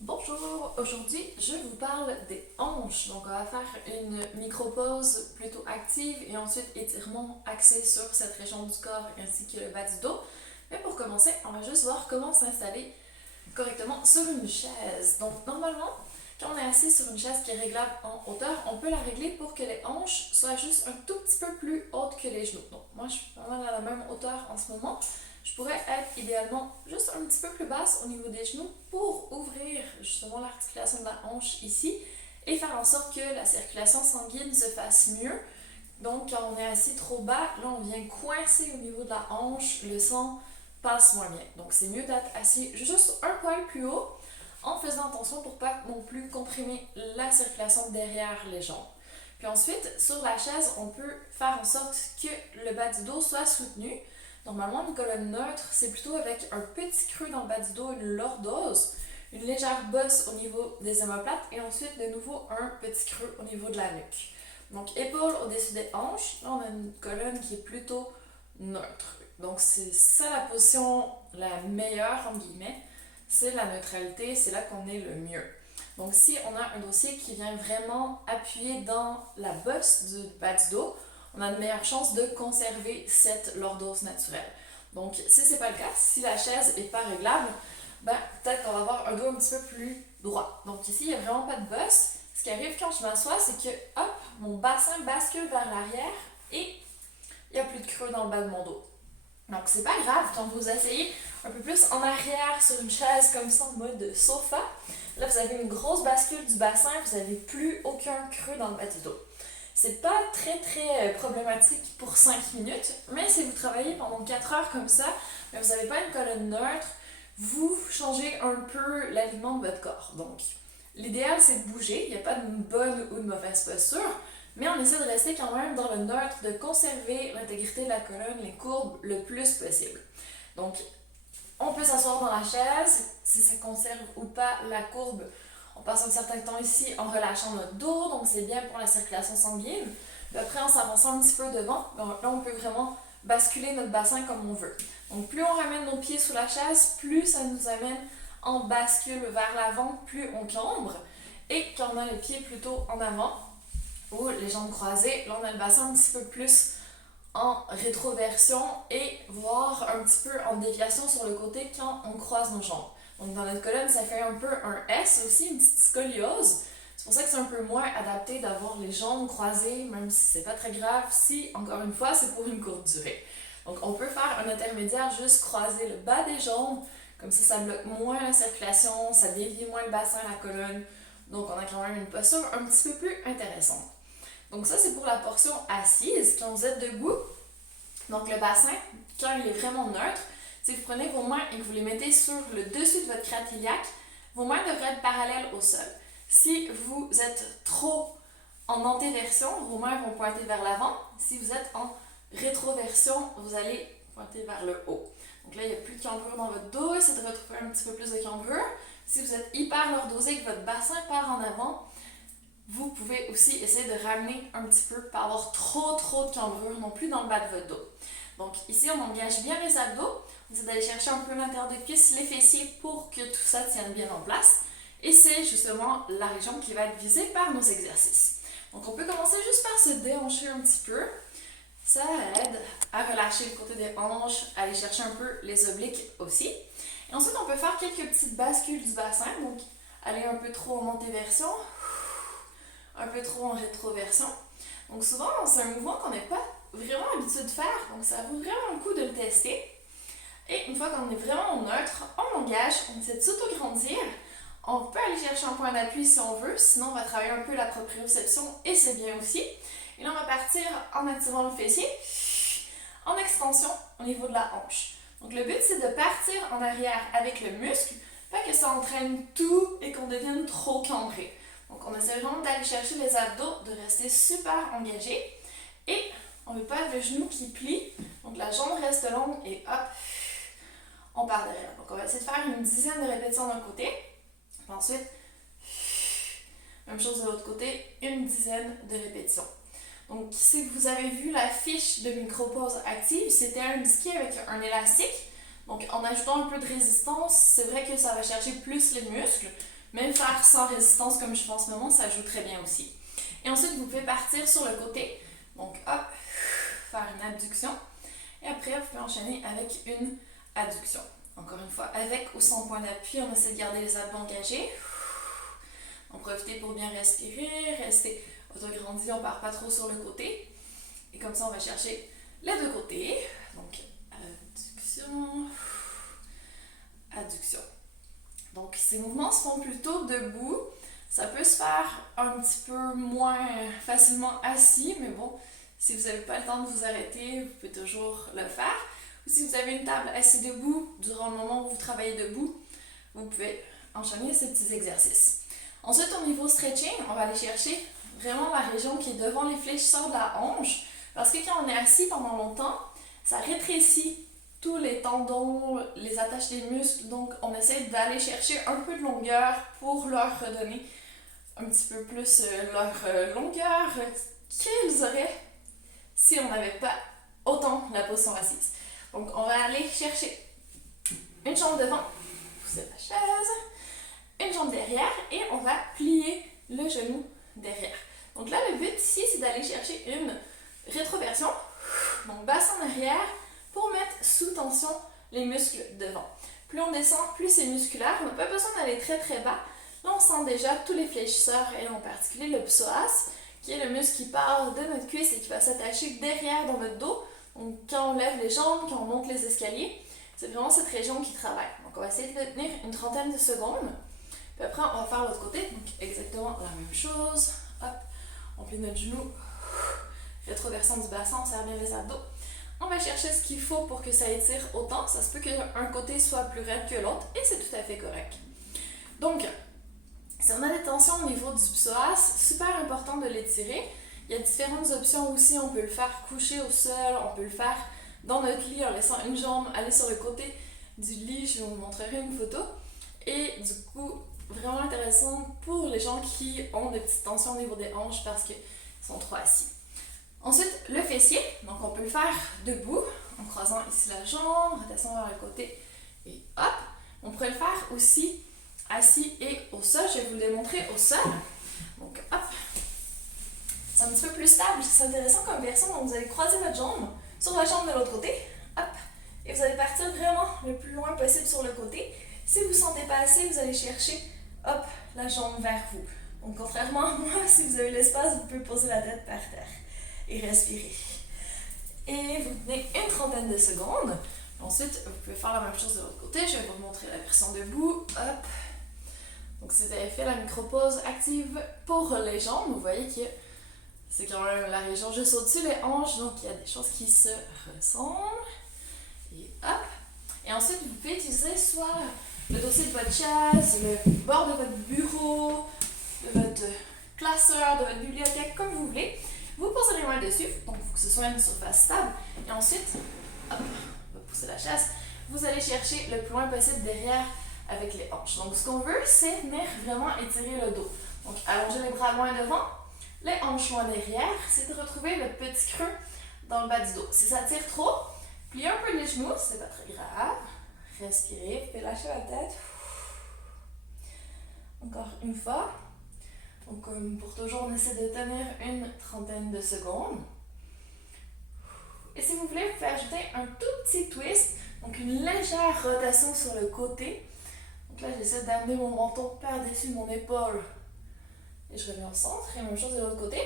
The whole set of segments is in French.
Bonjour, aujourd'hui je vous parle des hanches. Donc on va faire une micro-pause plutôt active et ensuite étirement axé sur cette région du corps ainsi que le bas du dos. Mais pour commencer, on va juste voir comment s'installer correctement sur une chaise. Donc normalement, quand on est assis sur une chaise qui est réglable en hauteur, on peut la régler pour que les hanches soient juste un tout petit peu plus hautes que les genoux. Donc moi je suis pas mal à la même hauteur en ce moment. Je pourrais être idéalement juste un petit peu plus basse au niveau des genoux pour ouvrir justement l'articulation de la hanche ici et faire en sorte que la circulation sanguine se fasse mieux. Donc quand on est assis trop bas, là on vient coincer au niveau de la hanche, le sang passe moins bien. Donc c'est mieux d'être assis juste un poil plus haut en faisant attention pour pas non plus comprimer la circulation derrière les jambes. Puis ensuite, sur la chaise, on peut faire en sorte que le bas du dos soit soutenu. Normalement, une colonne neutre, c'est plutôt avec un petit creux dans le bas du dos, une lordose, une légère bosse au niveau des omoplates et ensuite de nouveau un petit creux au niveau de la nuque. Donc épaules au-dessus des hanches, là on a une colonne qui est plutôt neutre. Donc c'est ça la position la meilleure, entre guillemets, c'est la neutralité, c'est là qu'on est le mieux. Donc si on a un dossier qui vient vraiment appuyer dans la bosse du bas du dos, on a de meilleures chances de conserver cette lordose naturelle. Donc, si ce n'est pas le cas, si la chaise n'est pas réglable, ben, peut-être qu'on va avoir un dos un petit peu plus droit. Donc ici, il n'y a vraiment pas de bosse. Ce qui arrive quand je m'assois, c'est que, hop, mon bassin bascule vers l'arrière et il n'y a plus de creux dans le bas de mon dos. Donc, c'est pas grave quand vous asseyez un peu plus en arrière sur une chaise comme ça en mode sofa. Là, vous avez une grosse bascule du bassin, vous n'avez plus aucun creux dans le bas du dos. C'est pas très problématique pour 5 minutes, mais si vous travaillez pendant 4 heures comme ça, mais vous n'avez pas une colonne neutre, vous changez un peu l'alignement de votre corps. Donc, l'idéal c'est de bouger, il n'y a pas de bonne ou de mauvaise posture, mais on essaie de rester quand même dans le neutre, de conserver l'intégrité de la colonne, les courbes le plus possible. Donc, on peut s'asseoir dans la chaise, si ça conserve ou pas la courbe. On passe un certain temps ici en relâchant notre dos, donc c'est bien pour la circulation sanguine. Puis après, en s'avançant un petit peu devant, là on peut vraiment basculer notre bassin comme on veut. Donc plus on ramène nos pieds sous la chaise, plus ça nous amène en bascule vers l'avant, plus on cambre. Et quand on a les pieds plutôt en avant, ou les jambes croisées, là on a le bassin un petit peu plus en rétroversion et voire un petit peu en déviation sur le côté quand on croise nos jambes. Donc dans notre colonne, ça fait un peu un S aussi, une petite scoliose. C'est pour ça que c'est un peu moins adapté d'avoir les jambes croisées, même si c'est pas très grave, si, encore une fois, c'est pour une courte durée. Donc on peut faire un intermédiaire, juste croiser le bas des jambes, comme ça bloque moins la circulation, ça dévie moins le bassin, la colonne. Donc on a quand même une posture un petit peu plus intéressante. Donc ça, c'est pour la portion assise. Quand vous êtes debout, donc le bassin, quand il est vraiment neutre, si vous prenez vos mains et que vous les mettez sur le dessus de votre crête iliaque, vos mains devraient être parallèles au sol. Si vous êtes trop en antéversion, vos mains vont pointer vers l'avant. Si vous êtes en rétroversion, vous allez pointer vers le haut. Donc là, il n'y a plus de cambrure dans votre dos, essayez de retrouver un petit peu plus de cambrure. Si vous êtes hyper lordosé, que votre bassin part en avant, vous pouvez aussi essayer de ramener un petit peu, pas avoir trop de cambrure non plus dans le bas de votre dos. Donc ici, on engage bien les abdos. On essaie d'aller chercher un peu l'intérieur des cuisses, les fessiers pour que tout ça tienne bien en place. Et c'est justement la région qui va être visée par nos exercices. Donc on peut commencer juste par se déhancher un petit peu. Ça aide à relâcher le côté des hanches, à aller chercher un peu les obliques aussi. Et ensuite, on peut faire quelques petites bascules du bassin. Donc aller un peu trop en antéversion, un peu trop en rétroversion. Donc souvent, c'est un mouvement qu'on n'est pas vraiment habitué de faire, donc ça vaut vraiment le coup de le tester. Et une fois qu'on est vraiment au neutre, on engage, on essaie de s'auto-grandir. On peut aller chercher un point d'appui si on veut, sinon on va travailler un peu la proprioception et c'est bien aussi. Et là, on va partir en activant le fessier, en extension au niveau de la hanche. Donc le but, c'est de partir en arrière avec le muscle, pas que ça entraîne tout et qu'on devienne trop cambré. Donc on essaie vraiment d'aller chercher les abdos, de rester super engagé. Et on ne veut pas le genou qui plie, donc la jambe reste longue et hop, on part derrière. Donc on va essayer de faire une dizaine de répétitions d'un côté. Ensuite, même chose de l'autre côté, une dizaine de répétitions. Donc si vous avez vu la fiche de micro-pause active, c'était indiqué avec un élastique. Donc en ajoutant un peu de résistance, c'est vrai que ça va chercher plus les muscles, Même faire sans résistance comme je fais en ce moment, ça joue très bien aussi. Et ensuite, vous pouvez partir sur le côté. Donc, hop, faire une abduction. Et après, vous pouvez enchaîner avec une adduction. Encore une fois, avec ou sans point d'appui, on essaie de garder les abdos engagés. On profite pour bien respirer, rester autograndi, on ne part pas trop sur le côté. Et comme ça, on va chercher les deux côtés. Donc, adduction, adduction. Donc, ces mouvements se font plutôt debout. Ça peut se faire un petit peu moins facilement assis, mais bon, si vous n'avez pas le temps de vous arrêter, vous pouvez toujours le faire. Ou si vous avez une table assise debout, durant le moment où vous travaillez debout, vous pouvez enchaîner ces petits exercices. Ensuite, au niveau stretching, on va aller chercher vraiment la région qui est devant les fléchisseurs de la hanche, parce que quand on est assis pendant longtemps, ça rétrécit tous les tendons, les attaches des muscles, donc on essaie d'aller chercher un peu de longueur pour leur redonner un petit peu plus leur longueur qu'ils auraient si on n'avait pas autant la position assise. Donc on va aller chercher une jambe devant, pousser la chaise, une jambe derrière et on va plier le genou derrière. Donc là le but ici c'est d'aller chercher une rétroversion, donc bassin en arrière pour mettre sous tension les muscles devant. Plus on descend, plus c'est musculaire, on n'a pas besoin d'aller très très bas. Là on sent déjà tous les fléchisseurs et en particulier le psoas qui est le muscle qui part de notre cuisse et qui va s'attacher derrière dans notre dos. Donc quand on lève les jambes, quand on monte les escaliers, c'est vraiment cette région qui travaille. Donc on va essayer de le tenir une trentaine de secondes. Puis après on va faire l'autre côté, donc exactement la même chose. Hop, on plie notre genou, rétroversion du bassin, on serre bien les abdos. On va chercher ce qu'il faut pour que ça étire autant. Ça se peut qu'un côté soit plus raide que l'autre et c'est tout à fait correct. Donc, si on a des tensions au niveau du psoas, super important de l'étirer. Il y a différentes options aussi. On peut le faire coucher au sol, on peut le faire dans notre lit en laissant une jambe aller sur le côté du lit. Je vous montrerai une photo. Et du coup, vraiment intéressant pour les gens qui ont des petites tensions au niveau des hanches parce qu'ils sont trop assis. Ensuite, le fessier, donc on peut le faire debout, en croisant ici la jambe, rotation vers le côté et hop. On pourrait le faire aussi assis et au sol, je vais vous le démontrer au sol. Donc hop, c'est un petit peu plus stable, c'est intéressant comme version, donc vous allez croiser votre jambe sur la jambe de l'autre côté, hop, et vous allez partir vraiment le plus loin possible sur le côté. Si vous ne sentez pas assez, vous allez chercher, hop, la jambe vers vous. Donc contrairement à moi, si vous avez l'espace, vous pouvez poser la tête par terre et respirer. Et vous tenez une trentaine de secondes. Ensuite, vous pouvez faire la même chose de l'autre côté. Je vais vous montrer la version debout. Hop. Donc, si vous avez fait la micro-pause active pour les jambes, vous voyez que c'est quand même la région juste au-dessus des hanches. Donc, il y a des choses qui se ressemblent. Et hop. Et ensuite, vous pouvez utiliser soit le dossier de votre chaise, le bord de votre bureau, de votre classeur, de votre bibliothèque, comme vous voulez. Vous posez les mains dessus, donc il faut que ce soit une surface stable. Et ensuite, hop, on va pousser la chaise. Vous allez chercher le plus loin possible derrière avec les hanches. Donc ce qu'on veut, c'est venir vraiment étirer le dos. Donc allonger les bras loin devant, les hanches loin derrière. C'est de retrouver le petit creux dans le bas du dos. Si ça tire trop, pliez un peu les genoux, c'est pas très grave. Respirez, vous pouvez lâcher la tête. Encore une fois. Donc, comme pour toujours, on essaie de tenir une trentaine de secondes. Et si vous voulez, vous pouvez ajouter un tout petit twist, donc une légère rotation sur le côté. Donc là, j'essaie d'amener mon menton par-dessus mon épaule. Et je reviens au centre, et même chose de l'autre côté.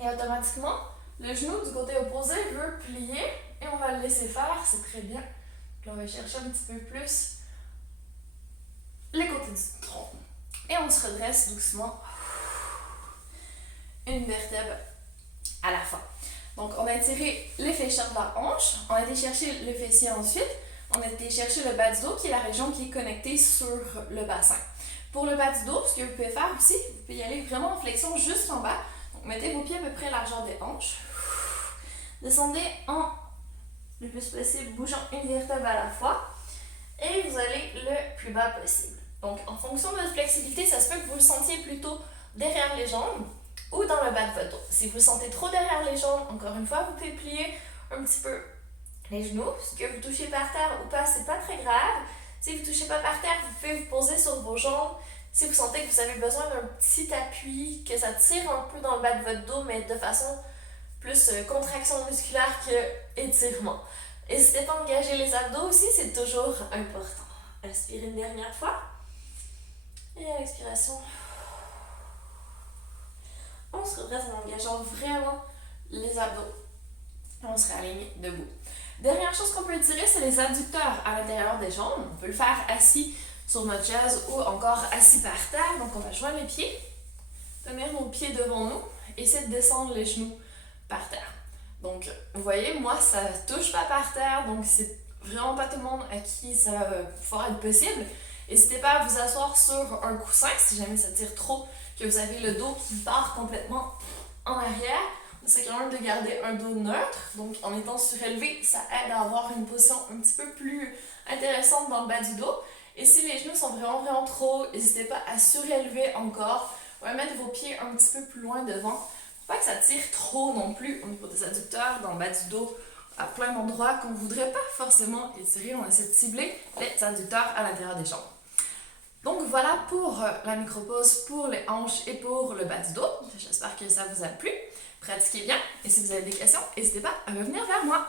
Et automatiquement, le genou du côté opposé veut plier, et on va le laisser faire, c'est très bien. Donc là, on va chercher un petit peu plus les côtés du tronc. Et on se redresse doucement. Une vertèbre à la fin. Donc, on a tiré les fléchisseurs de la hanche, on a été chercher le fessier ensuite, on a été chercher le bas du dos qui est la région qui est connectée sur le bassin. Pour le bas du dos, ce que vous pouvez faire aussi, vous pouvez y aller vraiment en flexion juste en bas. Donc, mettez vos pieds à peu près à la largeur des hanches. Descendez en le plus possible, bougeant une vertèbre à la fois. Et vous allez le plus bas possible. Donc, en fonction de votre flexibilité, ça se peut que vous le sentiez plutôt derrière les jambes ou dans le bas de votre dos. Si vous le sentez trop derrière les jambes, encore une fois, vous pouvez plier un petit peu les genoux. Ce que vous touchez par terre ou pas, c'est pas très grave. Si vous ne touchez pas par terre, vous pouvez vous poser sur vos jambes Si vous sentez que vous avez besoin d'un petit appui, que ça tire un peu dans le bas de votre dos, mais de façon plus contraction musculaire que étirement. N'hésitez pas à engager les abdos aussi, c'est toujours important. Inspirez une dernière fois. Et à l'expiration, on se redresse en engageant vraiment les abdos. On se réaligne debout. Dernière chose qu'on peut étirer, c'est les adducteurs à l'intérieur des jambes. On peut le faire assis sur notre chaise ou encore assis par terre. Donc on va joindre les pieds, tenir nos pieds devant nous, essayer de descendre les genoux par terre. Donc vous voyez, moi ça touche pas par terre, donc c'est vraiment pas tout le monde à qui ça va pouvoir être possible. N'hésitez pas à vous asseoir sur un coussin si jamais ça tire trop, que vous avez le dos qui part complètement en arrière. C'est quand même de garder un dos neutre, donc en étant surélevé, ça aide à avoir une position un petit peu plus intéressante dans le bas du dos. Et si les genoux sont vraiment trop, n'hésitez pas à surélever encore, ou à mettre vos pieds un petit peu plus loin devant, pour pas que ça tire trop non plus au niveau des adducteurs, dans le bas du dos, à plein d'endroits qu'on ne voudrait pas forcément étirer. On essaie de cibler les adducteurs à l'intérieur des jambes. Donc voilà pour la micropause pour les hanches et pour le bas du dos. J'espère que ça vous a plu. Pratiquez bien et si vous avez des questions, n'hésitez pas à revenir vers moi.